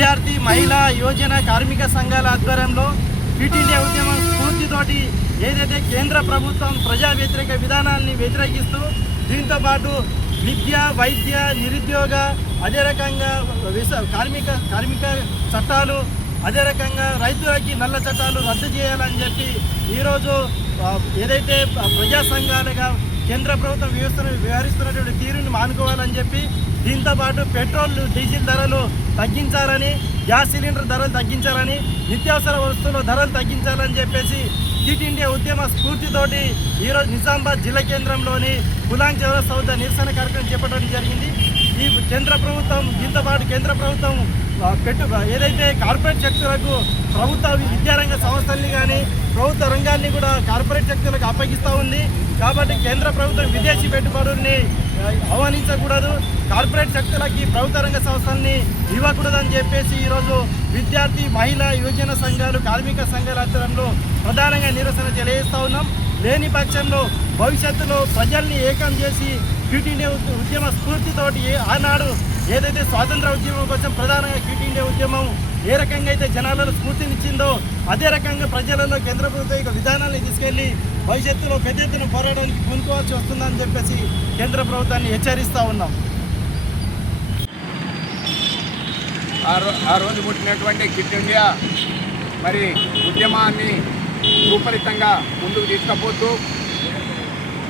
విద్యార్థి మహిళా యువజన కార్మిక సంఘాల ఆధ్వర్యంలో ఫిట్ ఇండియా ఉద్యమం స్ఫూర్తితోటి ఏదైతే కేంద్ర ప్రభుత్వం ప్రజా వ్యతిరేక విధానాన్ని వ్యతిరేకిస్తూ దీంతోపాటు విద్య వైద్య నిరుద్యోగ అదే రకంగా కార్మిక చట్టాలు అదే రకంగా రైతులకి నల్ల చట్టాలు రద్దు చేయాలని చెప్పి ఈరోజు ఏదైతే ప్రజా సంఘాలుగా కేంద్ర ప్రభుత్వం వ్యవహరిస్తున్నటువంటి తీరుని మానుకోవాలని చెప్పి దీంతోపాటు పెట్రోల్ డీజిల్ ధరలు తగ్గించాలని గ్యాస్ సిలిండర్ ధరలు తగ్గించాలని నిత్యావసర వస్తువుల ధరలు తగ్గించాలని చెప్పేసి ఫిట్ ఇండియా ఉద్యమ స్ఫూర్తితోటి ఈరోజు నిజామాబాద్ జిల్లా కేంద్రంలోని పులాంగ్ చౌరస్తా వద్ద నిరసన కార్యక్రమం చేపట్టడం జరిగింది. ఈ కేంద్ర ప్రభుత్వం దీంతోపాటు కేంద్ర ప్రభుత్వం ఏదైతే కార్పొరేట్ శక్తులకు ప్రభుత్వ విద్యారంగ సంస్థల్ని కానీ ప్రభుత్వ రంగాన్ని కూడా కార్పొరేట్ శక్తులకు అప్పగిస్తూ ఉంది. కాబట్టి కేంద్ర ప్రభుత్వం విదేశీ పెట్టుబడుల్ని ఆహ్వానించకూడదు, కార్పొరేట్ శక్తులకి ప్రభుత్వ రంగ సంస్థల్ని ఇవ్వకూడదని చెప్పేసి ఈరోజు విద్యార్థి మహిళా యువజన సంఘాలు కార్మిక సంఘాల ఆధ్వర్యంలో ప్రధానంగా నిరసన తెలియజేస్తూ ఉన్నాం. లేని పక్షంలో భవిష్యత్తులో ప్రజల్ని ఏకం చేసి ఫిట్ ఇండియా ఉద్యమ స్ఫూర్తితోటి ఆనాడు ఏదైతే స్వాతంత్ర ఉద్యమం కోసం ప్రధానంగా ఫిట్ ఇండియా ఉద్యమం ఏ రకంగా అయితే జనాలలో స్ఫూర్తినిచ్చిందో అదే రకంగా ప్రజలలో కేంద్ర ప్రభుత్వ విధానాన్ని తీసుకెళ్లి భవిష్యత్తులో పెద్ద ఎత్తున పోరాటానికి పూనుకోవాల్సి వస్తుందని చెప్పేసి కేంద్ర ప్రభుత్వాన్ని హెచ్చరిస్తూ ఉన్నాం. ఆ రోజు పుట్టినటువంటి ఫిట్ ఇండియా మరి ఉద్యమాన్ని రూపరితంగా ముందుకు తీసుకుపోతూ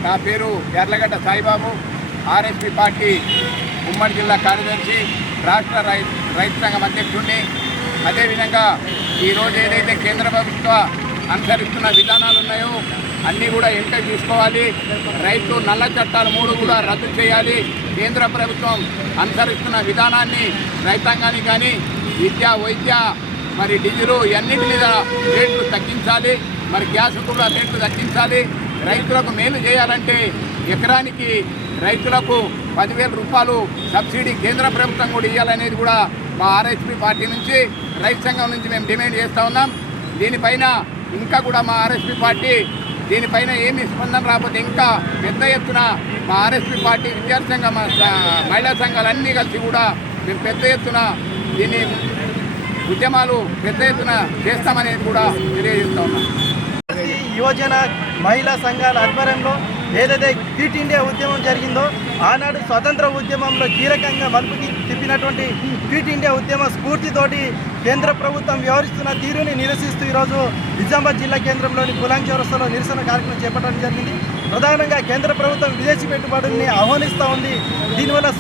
నా పేరు యార్లగడ్డ సాయిబాబు, ఆర్ఎస్పీ పార్టీ ఉమ్మడి జిల్లా కార్యదర్శి, రాష్ట్ర రైతు సంఘం అధ్యక్షుడిని. అదేవిధంగా ఈరోజు ఏదైతే కేంద్ర ప్రభుత్వ అనుసరిస్తున్న విధానాలు ఉన్నాయో అన్నీ కూడా ఎంపిక తీసుకోవాలి. రైతు నల్ల చట్టాలు 3 కూడా రద్దు చేయాలి. కేంద్ర ప్రభుత్వం అనుసరిస్తున్న విధానాన్ని రైతాంగానికి కానీ విద్య వైద్య మరి డీజిల్ అన్నింటి మీద రేట్లు తగ్గించాలి. మరి గ్యాస్ కూడా రేట్లు తగ్గించాలి. రైతులకు మేలు చేయాలంటే ఎకరానికి రైతులకు 10,000 రూపాయలు సబ్సిడీ కేంద్ర ప్రభుత్వం కూడా ఇవ్వాలనేది కూడా మా ఆర్ఎస్పీ పార్టీ నుంచి రైతు సంఘం నుంచి మేము డిమాండ్ చేస్తూ ఉన్నాం. దీనిపైన ఇంకా కూడా మా ఆర్ఎస్పీ పార్టీ దీనిపైన ఏమి స్పందన రాకపోతే ఇంకా పెద్ద ఎత్తున మా ఆర్ఎస్పీ పార్టీ విద్యార్థి సంఘం మహిళా సంఘాలన్నీ కలిసి కూడా మేము పెద్ద ఎత్తున దీన్ని ఉద్యమాలు పెద్ద ఎత్తున చేస్తామనేది కూడా తెలియజేస్తూ ఉన్నాం. యువజన మహిళా సంఘాల ఆధ్వర్యంలో ఏదైతే ఫిట్ ఇండియా ఉద్యమం జరిగిందో ఆనాడు స్వతంత్ర ఉద్యమంలో కీలకంగా మలుపు తిప్పినటువంటి ఫిట్ ఇండియా ఉద్యమ స్ఫూర్తితోటి కేంద్ర ప్రభుత్వం వ్యవహరిస్తున్న తీరుని నిరసిస్తూ ఈరోజు నిజామాబాద్ జిల్లా కేంద్రంలోని పులాంగ్ చౌరస్తాలో నిరసన కార్యక్రమం చేపట్టడం జరిగింది. ప్రధానంగా కేంద్ర ప్రభుత్వం విదేశీ పెట్టుబడుల్ని ఆహ్వానిస్తూ ఉంది. దీనివల్ల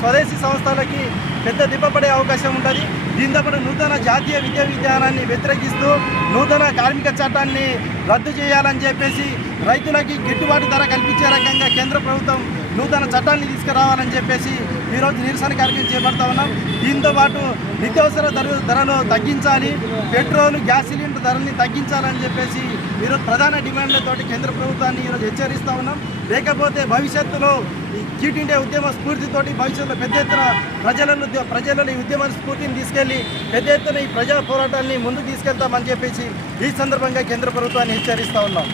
స్వదేశీ సంస్థలకి పెద్ద దిబ్బపడే అవకాశం ఉంటుంది. దీంతోపాటు నూతన జాతీయ విద్యా విధానాన్ని వ్యతిరేకిస్తూ నూతన కార్మిక చట్టాన్ని రద్దు చేయాలని చెప్పేసి రైతులకి గిట్టుబాటు ధర కల్పించే రకంగా కేంద్ర ప్రభుత్వం నూతన చట్టాన్ని తీసుకురావాలని చెప్పేసి ఈరోజు నిరసన కార్యక్రమం చేపడతా ఉన్నాం. దీంతోపాటు నిత్యావసర ధరలు తగ్గించాలి, పెట్రోల్ గ్యాస్ సిలిండర్ ధరల్ని తగ్గించాలని చెప్పేసి ఈరోజు ప్రధాన డిమాండ్లతోటి కేంద్ర ప్రభుత్వాన్ని ఈరోజు హెచ్చరిస్తూ ఉన్నాం. లేకపోతే భవిష్యత్తులో ఈ ఫిట్ ఇండియా ఉద్యమ స్ఫూర్తితోటి భవిష్యత్తులో పెద్ద ఎత్తున ప్రజలలో ఈ ఉద్యమ స్ఫూర్తిని తీసుకెళ్లి పెద్ద ఎత్తున ఈ ప్రజా పోరాటాన్ని ముందుకు తీసుకెళ్తామని చెప్పేసి ఈ సందర్భంగా కేంద్ర ప్రభుత్వాన్ని హెచ్చరిస్తూ ఉన్నాం.